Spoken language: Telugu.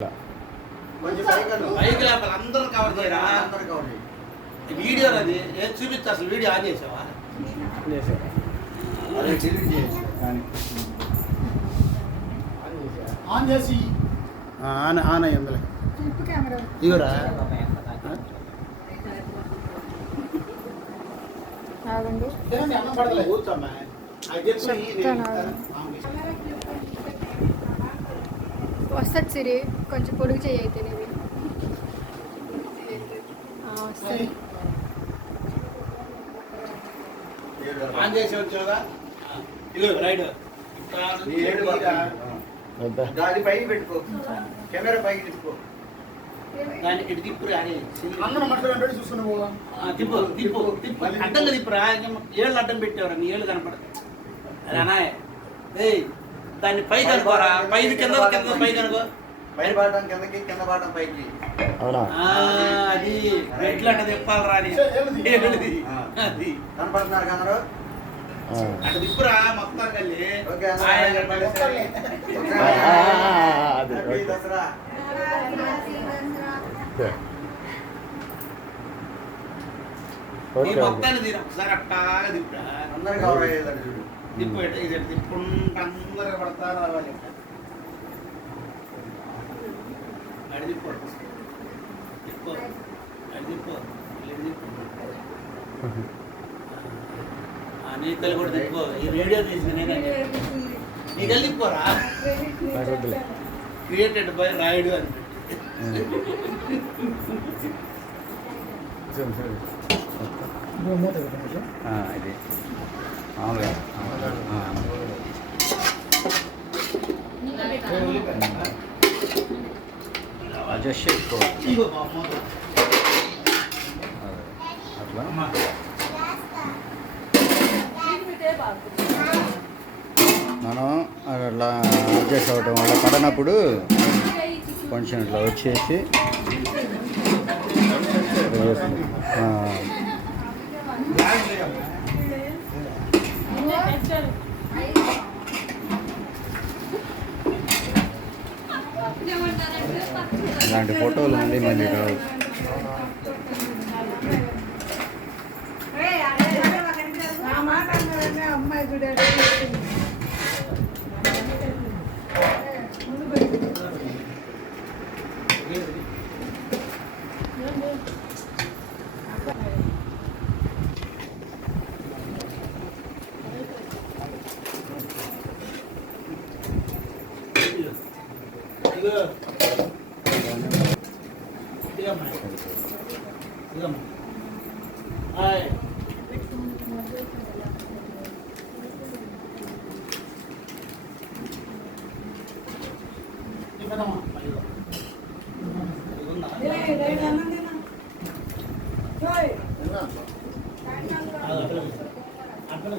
బైక్ లేపాలి అందరూ కవర్ చేయరా వీడియో అది ఏం చూపించు అసలు వీడియో ఆన్ చేసావా ఆన్ చేసి ఆన్ అయ్యిందిలే ఇవరా అన్నం పడలే కూర్చోమ్మా వస్తుంది సిరి కొంచెం పొడుగు చేయైతే నీవి వస్తుంది ఆన్ చేసి వచ్చావుగా ఇదిగో రైడ్ దాని పైకి పెట్టుకో కెమెరా పైకి తిప్పుకో దాన్ని ఇటు తిప్పురు అని అందరూ మట్ల చూసుకున్నావు తిప్పు తిప్పు తిప్పు అడ్డంగా తిప్పురా ఏళ్ళు అడ్డం పెట్టేవారా నీ ఏళ్ళు కనపడదు అదే అన్నా ఏయ్ దాన్ని పై కనుకోరా పైది కింద కింద పై కనుకో పై పాఠం కిందకి కింద పాఠం పైకి అది ఎట్లా అంటే తిప్పాలరా అని అది కనపడుతున్నారు కన్నారు అటు తిప్పురా మొత్తం కల్లి దసరా నీ మొత్తాన్ని తీరు ఒకసారి అట్టాగా తిప్పురా అందరు కవర్ అయ్యేదాన్ని చూడు తిప్పు ఇది తిప్పుకుంటా అందరూ పడతారు రావాలి అడి తిప్పు తిప్పు అడి తిప్పు నీకలు కూడా తిప్పు ఈ వీడియో తీసిన నేనే నీకలు తిప్పోరా క్రియేటెడ్ బై రాయుడు అని ఇది మామూలుగా అడ్జస్ట్ చేసుకోవాలి అట్లా మనం అట్లా అడ్జస్ట్ అవ్వటం వల్ల పడినప్పుడు కొంచెం ఇట్లా వచ్చేసి ఇలాంటి ఫోటోలు మళ్ళీ మళ్ళీ రావు అక్కడ